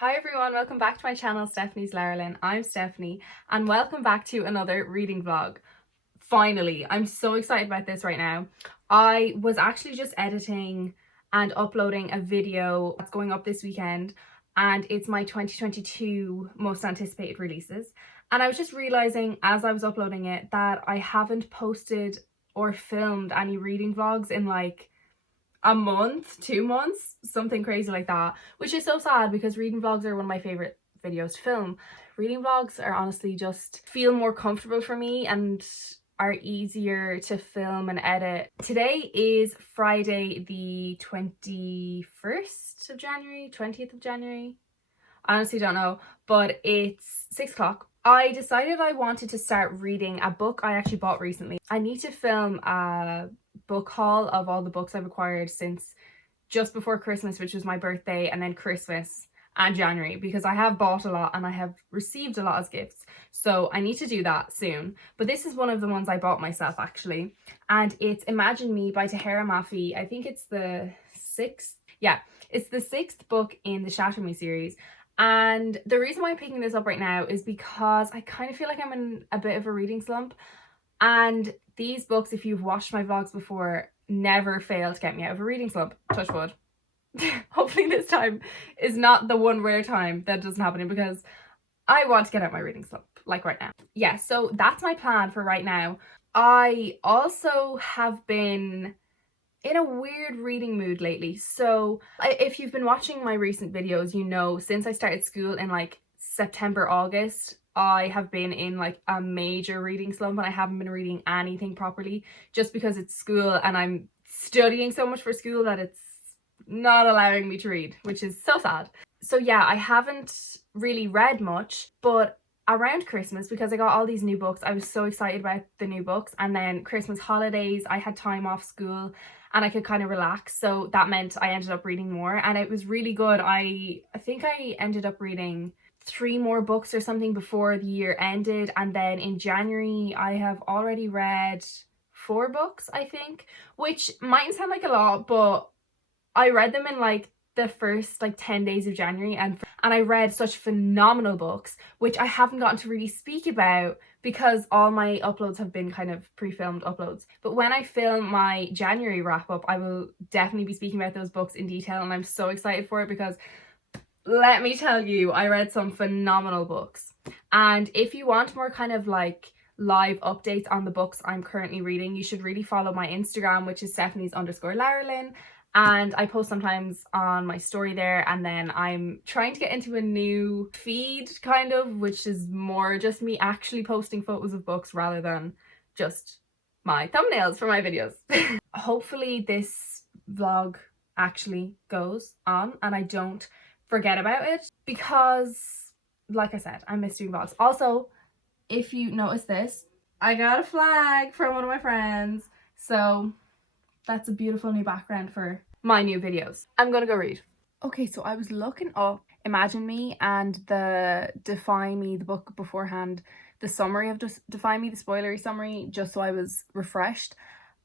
Hi everyone, welcome back to my channel, Stephanie's Laralyn. I'm Stephanie and welcome back to another reading vlog. Finally, I'm so excited about this right now. I was actually just editing and uploading a video that's going up this weekend, and it's my 2022 most anticipated releases. And I was just realizing as I was uploading it that I haven't posted or filmed any reading vlogs in like a month, 2 months, something crazy like that, which is so sad because reading vlogs are one of my favorite videos to film. Reading vlogs are honestly just feel more comfortable for me and are easier to film and edit. Today is Friday the 21st of January, 20th of January. I honestly don't know, but it's 6 o'clock. I decided I wanted to start reading a book I actually bought recently. I need to film a book haul of all the books I've acquired since just before Christmas, which was my birthday, and then Christmas and January, because I have bought a lot and I have received a lot as gifts. So I need to do that soon. But this is one of the ones I bought myself actually. And it's Imagine Me by Tahira Mafi. I think it's the sixth. Yeah, it's the sixth book in the Shatter Me series. And the reason why I'm picking this up right now is because I kind of feel like I'm in a bit of a reading slump. And these books, if you've watched my vlogs before, never fail to get me out of a reading slump. Touch wood. Hopefully this time is not the one rare time that doesn't happen, because I want to get out my reading slump, like right now. Yeah, so that's my plan for right now. I also have been in a weird reading mood lately. So if you've been watching my recent videos, you know since I started school in like September, August, I have been in like a major reading slump and I haven't been reading anything properly just because it's school and I'm studying so much for school that it's not allowing me to read, which is so sad. So yeah, I haven't really read much, but around Christmas, because I got all these new books, I was so excited about the new books. And then Christmas holidays, I had time off school and I could kind of relax, so that meant I ended up reading more and it was really good. I think I ended up reading 3 more books or something before the year ended, and then in January I have already read 4 books, I think, which might sound like a lot, but I read them in like the first like 10 days of January, and I read such phenomenal books, which I haven't gotten to really speak about because all my uploads have been kind of pre-filmed uploads. But when I film my January wrap up, I will definitely be speaking about those books in detail, and I'm so excited for it because let me tell you, I read some phenomenal books. And if you want more kind of like live updates on the books I'm currently reading, you should really follow my Instagram, which is Stephanies_Laralyn. And I post sometimes on my story there, and then I'm trying to get into a new feed kind of, which is more just me actually posting photos of books rather than just my thumbnails for my videos. Hopefully this vlog actually goes on and I don't forget about it, because like I said, I miss doing vlogs. Also, if you notice this, I got a flag from one of my friends, so that's a beautiful new background for my new videos. I'm gonna go read. Okay, so I was looking up Imagine Me and the Defy Me, the book beforehand, the summary of Defy Me, the spoilery summary, just so I was refreshed.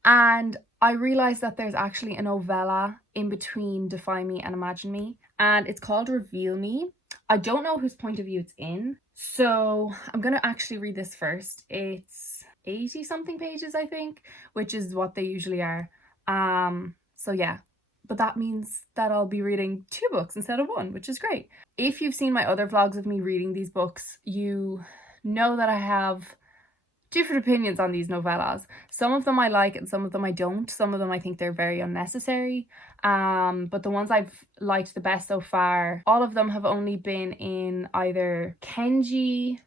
And I realized that there's actually a novella in between Defy Me and Imagine Me, and it's called Reveal Me. I don't know whose point of view it's in, so I'm gonna actually read this first. It's 80 something pages, I think, which is what they usually are. So yeah, but that means that I'll be reading 2 books instead of 1, which is great. If you've seen my other vlogs of me reading these books, you know that I have different opinions on these novellas. Some of them I like and some of them I don't. Some of them I think they're very unnecessary. But the ones I've liked the best so far, all of them have only been in either Kenji,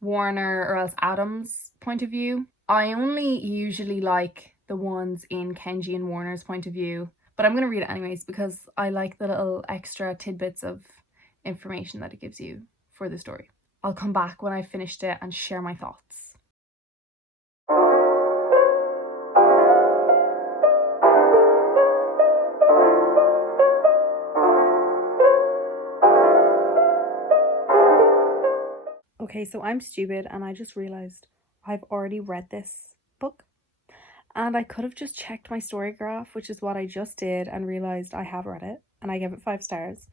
Warner, or else Adam's point of view. I only usually like the ones in Kenji and Warner's point of view, but I'm going to read it anyways because I like the little extra tidbits of information that it gives you for the story. I'll come back when I've finished it and share my thoughts. Okay, so I'm stupid and I just realized I've already read this book, and I could have just checked my StoryGraph, which is what I just did, and realized I have read it and I gave it 5 stars.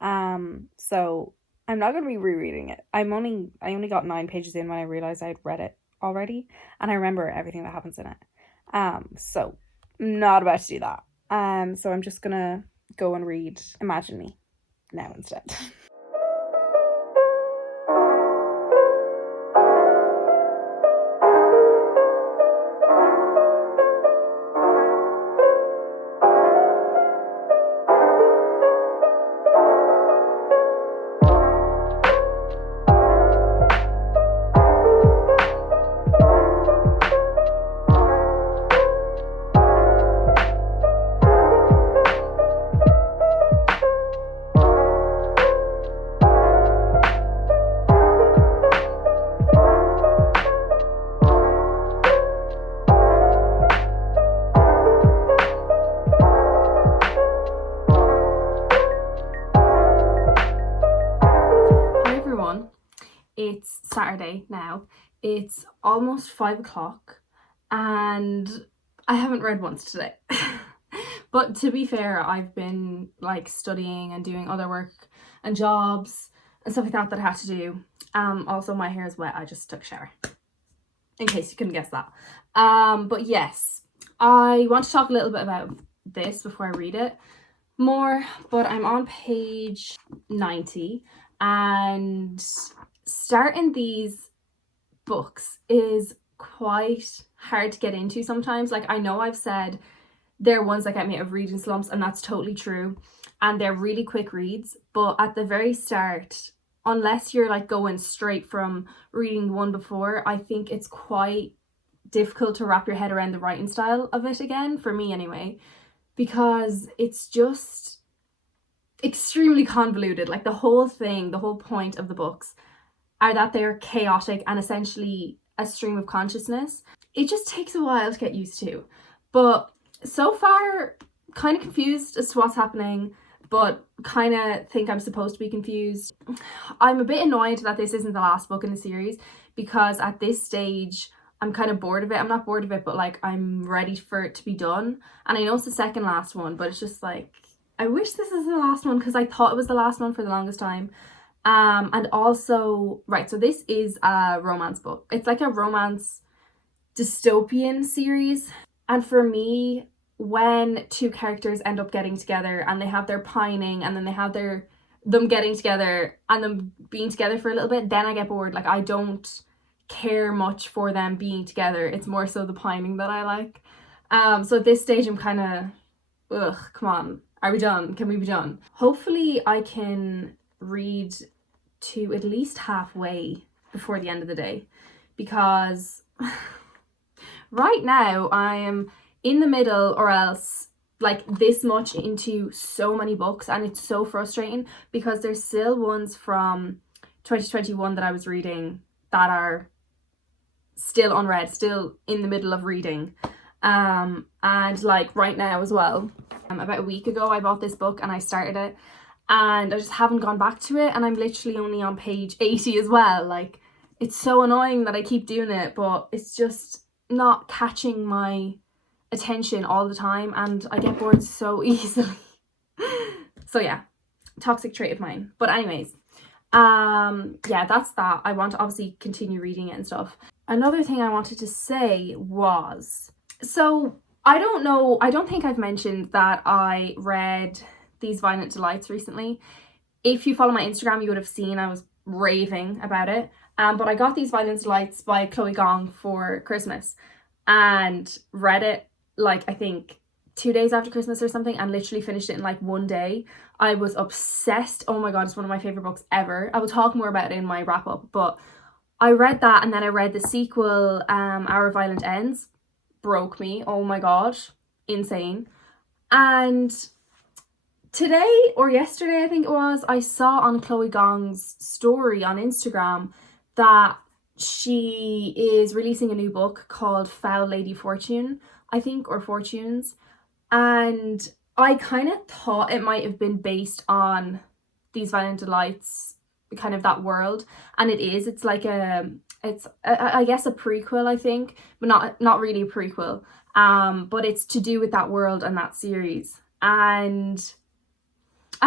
So I'm not going to be rereading it. I only got 9 pages in when I realized I'd read it already, and I remember everything that happens in it. So I'm not about to do that. So I'm just gonna go and read Imagine Me now instead. It's Saturday now. It's almost 5 o'clock and I haven't read once today. But to be fair, I've been like studying and doing other work and jobs and stuff like that that I had to do. Also my hair is wet. I just took a shower. In case you couldn't guess that. But yes, I want to talk a little bit about this before I read it more, but I'm on page 90 and starting these books is quite hard to get into sometimes. Like, I know I've said they're ones that get me out of reading slumps, and that's totally true, and they're really quick reads, but at the very start, unless you're like going straight from reading the one before, I think it's quite difficult to wrap your head around the writing style of it again, for me anyway, because it's just extremely convoluted. Like, the whole thing, the whole point of the books are that they're chaotic and essentially a stream of consciousness. It just takes a while to get used to. But so far, kind of confused as to what's happening, but kind of think I'm supposed to be confused. I'm a bit annoyed that this isn't the last book in the series, because at this stage, I'm kind of bored of it. I'm not bored of it, but like, I'm ready for it to be done. And I know it's the second last one, but it's just like, I wish this is the last one, because I thought it was the last one for the longest time. And also, right, so this is a romance book. It's like a romance dystopian series. And for me, when two characters end up getting together and they have their pining and then they have them getting together and them being together for a little bit, then I get bored. Like, I don't care much for them being together. It's more so the pining that I like. So at this stage, I'm kind of, ugh, come on. Are we done? Can we be done? Hopefully I can read to at least halfway before the end of the day, because right now I am in the middle, or else like this much into so many books, and it's so frustrating because there's still ones from 2021 that I was reading that are still unread, still in the middle of reading. And like right now as well, about a week ago I bought this book and I started it, and I just haven't gone back to it, and I'm literally only on page 80 as well. Like, it's so annoying that I keep doing it, but it's just not catching my attention all the time, and I get bored so easily. So yeah, toxic trait of mine. But anyways, yeah, that's that. I want to obviously continue reading it and stuff. Another thing I wanted to say was, so I don't think I've mentioned that I read These Violent Delights recently. If you follow my Instagram, you would have seen I was raving about it. But I got These Violent Delights by Chloe Gong for Christmas and read it like, I think 2 days after Christmas or something, and literally finished it in like one day. I was obsessed. Oh my god, it's one of my favorite books ever. I will talk more about it in my wrap up, but I read that, and then I read the sequel, Our Violent Ends. Broke me. Oh my god, insane. And today or yesterday, I think it was, I saw on Chloe Gong's story on Instagram that she is releasing a new book called Foul Lady Fortune, I think, or Fortunes. And I kind of thought it might have been based on These Violent Delights, kind of that world. And it is. It's like I guess a prequel, I think, but not really a prequel. But it's to do with that world and that series. And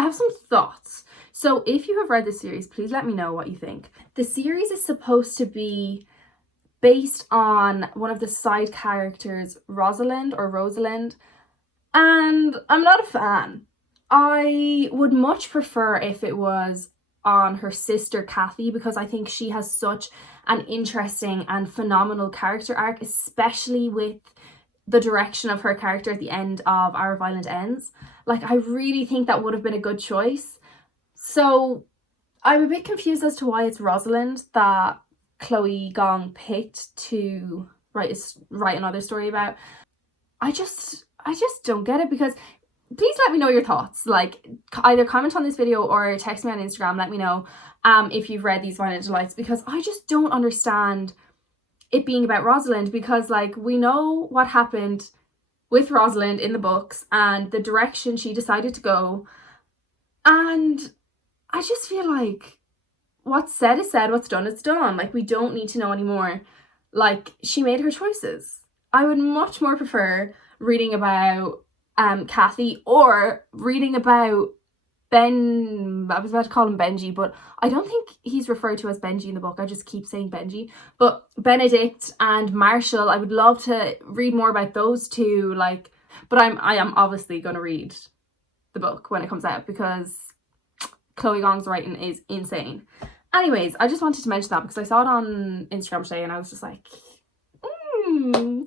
I have some thoughts. So if you have read this series, please let me know what you think. The series is supposed to be based on one of the side characters, Rosalind, and I'm not a fan. I would much prefer if it was on her sister Kathy, because I think she has such an interesting and phenomenal character arc, especially with the direction of her character at the end of Our Violent Ends. Like, I really think that would have been a good choice. So I'm a bit confused as to why it's Rosalind that Chloe Gong picked to write another story about. I just don't get it, because please let me know your thoughts. Like, either comment on this video or text me on Instagram, let me know if you've read these Violent Delights, because I just don't understand it being about Rosalind, because like, we know what happened with Rosalind in the books and the direction she decided to go, and I just feel like what's said is said, what's done is done. Like, we don't need to know anymore. Like, she made her choices. I would much more prefer reading about Kathy, or reading about Ben. I was about to call him Benji, but I don't think he's referred to as Benji in the book. I just keep saying Benji. But Benedict and Marshall, I would love to read more about those two. Like, but I am obviously going to read the book when it comes out, because Chloe Gong's writing is insane. Anyways, I just wanted to mention that because I saw it on Instagram today and I was just like,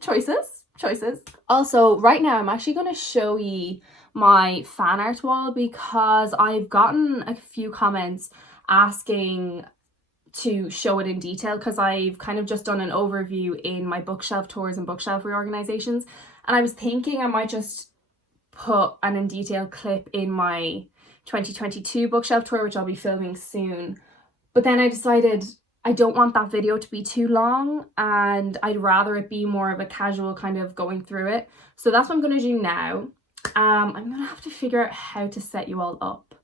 choices. Also, right now I'm actually going to show you my fan art wall, because I've gotten a few comments asking to show it in detail, because I've kind of just done an overview in my bookshelf tours and bookshelf reorganizations, and I was thinking I might just put an in detail clip in my 2022 bookshelf tour, which I'll be filming soon. But then I decided I don't want that video to be too long, and I'd rather it be more of a casual kind of going through it. So that's what I'm going to do now. I'm going to have to figure out how to set you all up.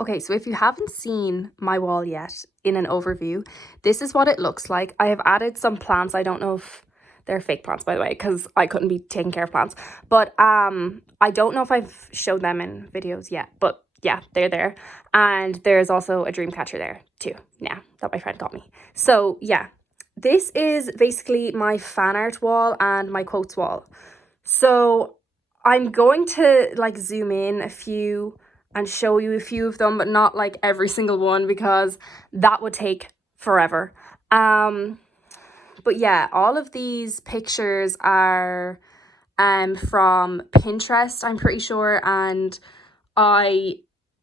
Okay, so if you haven't seen my wall yet in an overview, this is what it looks like. I have added some plants. I don't know if they're fake plants, by the way, because I couldn't be taking care of plants. But I don't know if I've showed them in videos yet, but yeah, they're there. And there's also a dream catcher there too, yeah, that my friend got me. So yeah, this is basically my fan art wall and my quotes wall. So I'm going to like zoom in a few and show you a few of them, but not like every single one, because that would take forever. But yeah, all of these pictures are from Pinterest, I'm pretty sure, and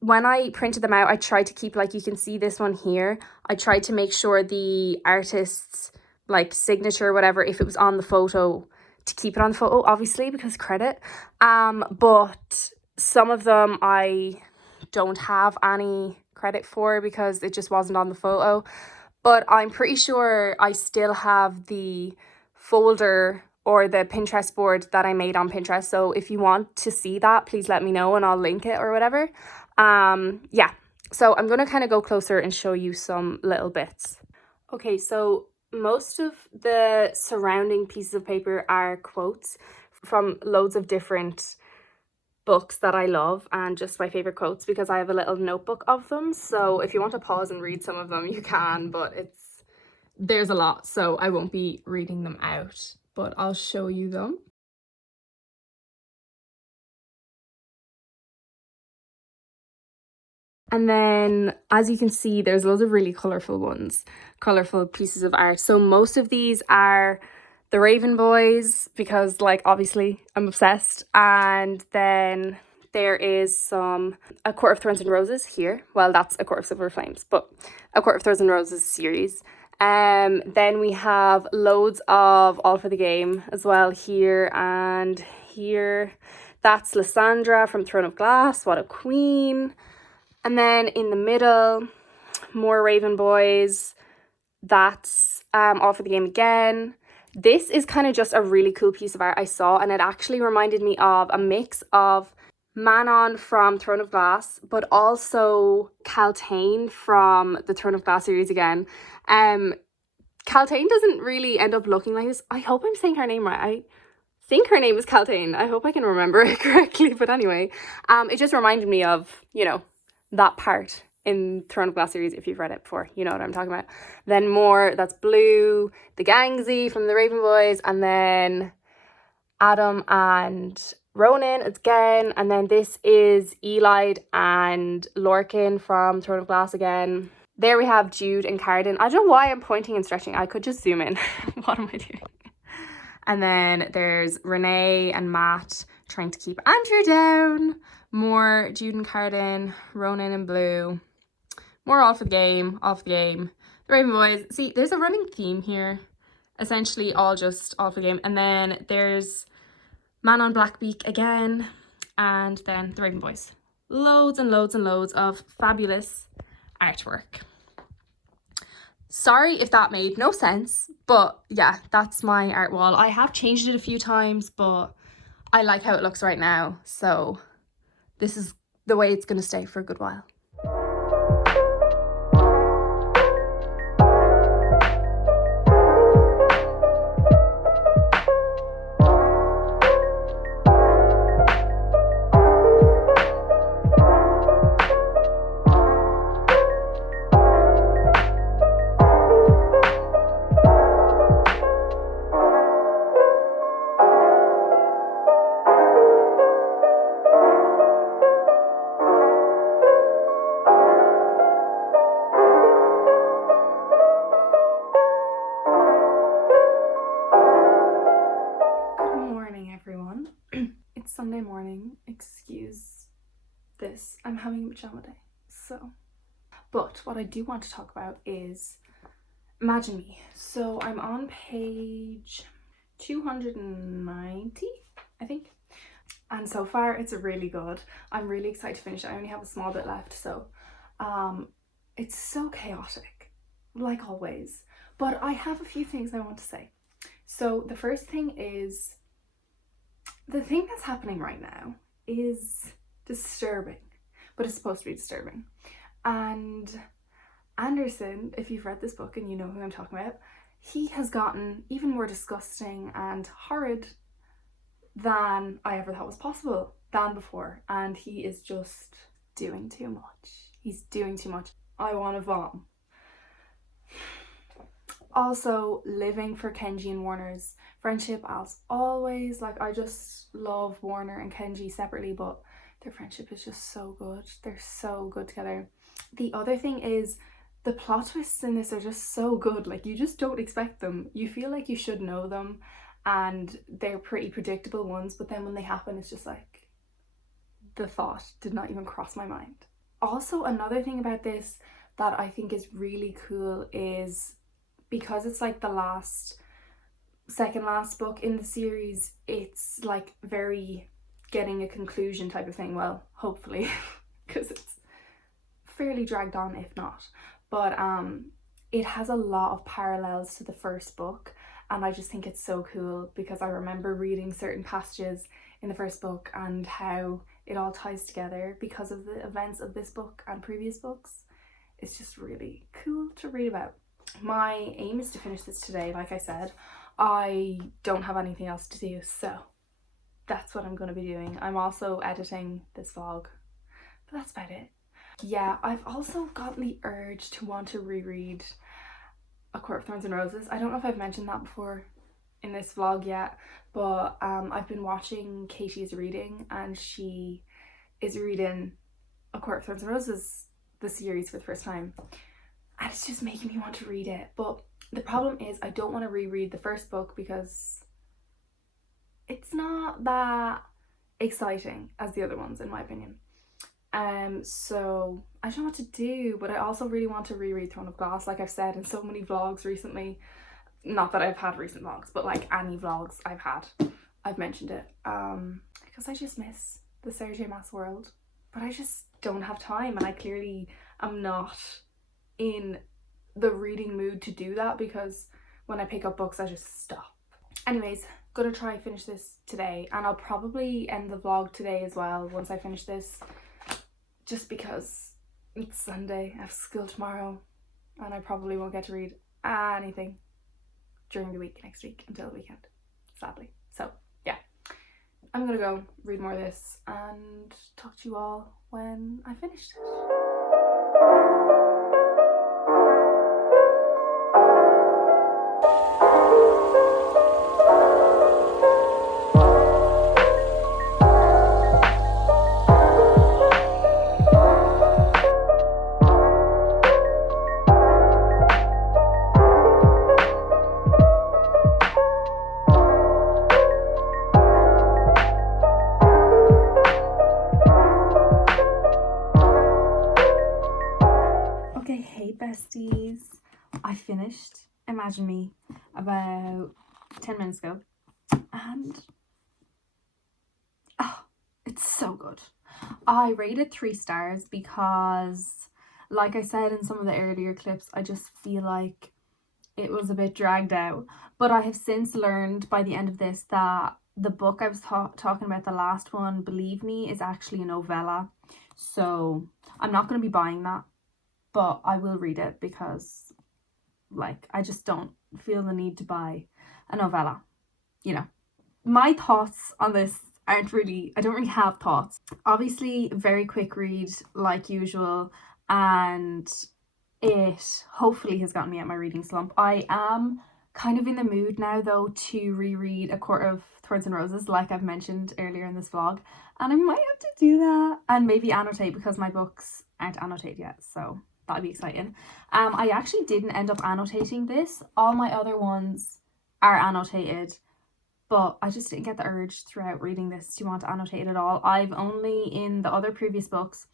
when I printed them out, I tried to keep, like, you can see this one here, I tried to make sure the artist's like signature or whatever, if it was on the photo, to keep it on the photo, obviously, because credit. But some of them I don't have any credit for because it just wasn't on the photo. But I'm pretty sure I still have the folder or the Pinterest board that I made on Pinterest. So if you want to see that, please let me know and I'll link it or whatever. Yeah, so I'm going to kind of go closer and show you some little bits. Okay, so most of the surrounding pieces of paper are quotes from loads of different books that I love, and just my favorite quotes, because I have a little notebook of them. So if you want to pause and read some of them, you can, but there's a lot, so I won't be reading them out, but I'll show you them. And then, as you can see, there's loads of really colorful pieces of art. So most of these are the Raven Boys, because, like, obviously I'm obsessed. And then there is A Court of Thorns and Roses here. Well, that's A Court of Silver Flames, but A Court of Thorns and Roses series. Then we have loads of All for the Game as well here and here. That's Lysandra from Throne of Glass. What a queen. And then in the middle, more Raven Boys. That's All for the Game again. This is kind of just a really cool piece of art I saw, and it actually reminded me of a mix of Manon from Throne of Glass, but also Caltaine from the Throne of Glass series again. Caltaine doesn't really end up looking like this. I hope I'm saying her name right. I think her name is Caltaine. I hope I can remember it correctly. But anyway, it just reminded me of, you know, that part in Throne of Glass series. If you've read it before, you know what I'm talking about. Then more, that's Blue, the Gangsy from the Raven Boys, and then Adam and Ronan again, and then this is Elide and Lorcan from Throne of Glass again. There we have Jude and Carden. I don't know why I'm pointing and stretching. I could just zoom in. What am I doing? And then there's Renee and Matt trying to keep Andrew down. More Jude and Carden, Ronan and Blue. More all for the game, off the game. The Raven Boys. See, there's a running theme here. Essentially all just all for the game. And then there's Man on Blackbeak again. And then the Raven Boys. Loads and loads and loads of fabulous artwork. Sorry if that made no sense, but yeah, that's my art wall. I have changed it a few times, but I like how it looks right now. So this is the way it's going to stay for a good while. Sunday morning, excuse this, I'm having a pajama day, so. But what I do want to talk about is Imagine Me. So I'm on page 290, I think. And so far it's really good. I'm really excited to finish it. I only have a small bit left, so it's so chaotic, like always. But I have a few things I want to say. So the first thing is, the thing that's happening right now is disturbing, but it's supposed to be disturbing. And Anderson, if you've read this book and you know who I'm talking about, he has gotten even more disgusting and horrid than I ever thought was possible than before. And he is just doing too much. He's doing too much. I want to vom. Also, living for Kenji and Warner's friendship as always. Like, I just love Warner and Kenji separately, but their friendship is just so good. They're so good together. The other thing is, the plot twists in this are just so good. Like, you just don't expect them. You feel like you should know them, and they're pretty predictable ones, but then when they happen, it's just like, the thought did not even cross my mind. Also, another thing about this that I think is really cool is, because it's like the second last book in the series, it's like very getting a conclusion type of thing. Well, hopefully, because it's fairly dragged on if not. But it has a lot of parallels to the first book, and I just think it's so cool because I remember reading certain passages in the first book and how it all ties together because of the events of this book and previous books. It's just really cool to read about. My aim is to finish this today, like I said. I don't have anything else to do, so that's what I'm going to be doing. I'm also editing this vlog, but that's about it. Yeah, I've also gotten the urge to want to reread A Court of Thorns and Roses. I don't know if I've mentioned that before in this vlog yet, but I've been watching Katie's reading, and she is reading A Court of Thorns and Roses, the series, for the first time. And it's just making me want to read it. But the problem is, I don't want to reread the first book because it's not that exciting as the other ones, in my opinion. So I don't know what to do, but I also really want to reread Throne of Glass, like I've said in so many vlogs recently. Not that I've had recent vlogs, but like any vlogs I've mentioned it. Because I just miss the Sarah J Maas world, but I just don't have time, and I clearly am not in the reading mood to do that, because when I pick up books I just stop. Anyways, gonna try and finish this today, and I'll probably end the vlog today as well once I finish this, just because it's Sunday, I have school tomorrow, and I probably won't get to read anything during the week next week until the weekend, sadly. So yeah, I'm gonna go read more of this and talk to you all when I finished it. Okay, hey besties. I finished Imagine Me about 10 minutes ago, and oh, it's so good. I rated 3 stars because, like I said in some of the earlier clips, I just feel like it was a bit dragged out. But I have since learned by the end of this that the book I was talking about, the last one, Believe Me, is actually a novella. So I'm not going to be buying that, but I will read it because, like, I just don't feel the need to buy a novella, you know. My thoughts on this I don't really have thoughts. Obviously, very quick read like usual, and it hopefully has gotten me out my reading slump. I am kind of in the mood now though to reread A Court of Thorns and Roses, like I've mentioned earlier in this vlog, and I might have to do that and maybe annotate because my books aren't annotated yet, so that'd be exciting. I actually didn't end up annotating this. All my other ones are annotated, but I just didn't get the urge throughout reading this to want to annotate it at all. I've only, in the other previous books,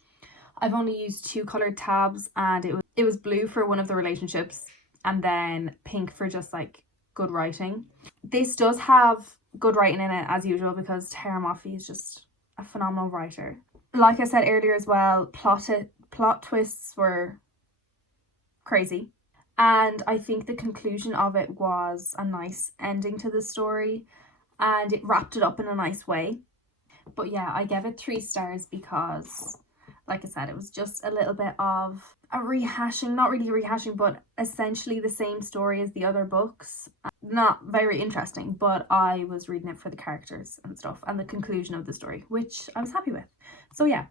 I've only used 2 coloured tabs, and it was blue for one of the relationships and then pink for just like good writing. This does have good writing in it as usual because Tara Moffey is just a phenomenal writer. Like I said earlier as well, plot twists were crazy, and I think the conclusion of it was a nice ending to the story, and it wrapped it up in a nice way. But yeah, I gave it 3 stars because, like I said, it was just a little bit of a rehashing, not really rehashing, but essentially the same story as the other books. Not very interesting, but I was reading it for the characters and stuff and the conclusion of the story, which I was happy with. So yeah,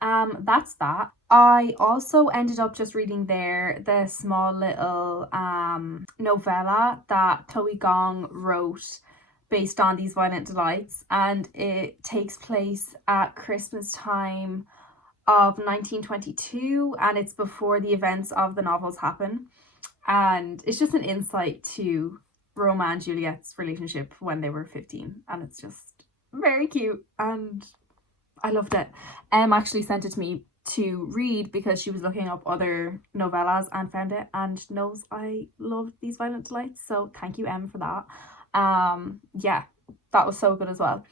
that's that. I also ended up just reading there the small little novella that Chloe Gong wrote based on These Violent Delights, and it takes place at Christmas time of 1922, and it's before the events of the novels happen, and it's just an insight to Romeo and Juliet's relationship when they were 15, and it's just very cute and I loved it. Actually sent it to me to read because she was looking up other novellas and found it and knows I loved These Violent Delights, so thank you, Em, for that. Yeah, that was so good as well.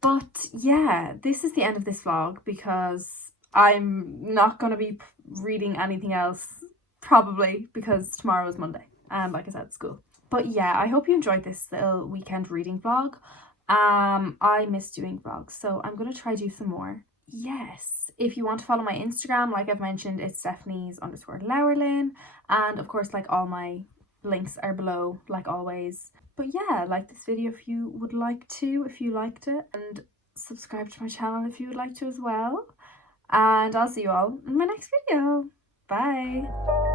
But yeah, this is the end of this vlog because I'm not going to be reading anything else probably because tomorrow is Monday and like I said, school. But yeah, I hope you enjoyed this little weekend reading vlog. I miss doing vlogs, so I'm going to try do some more. Yes, if you want to follow my Instagram, like I've mentioned, it's Stephanies_Laurelyn, and of course, like, all my links are below, like always. But yeah, like this video if you would like to, if you liked it, and subscribe to my channel if you would like to as well. And I'll see you all in my next video. Bye.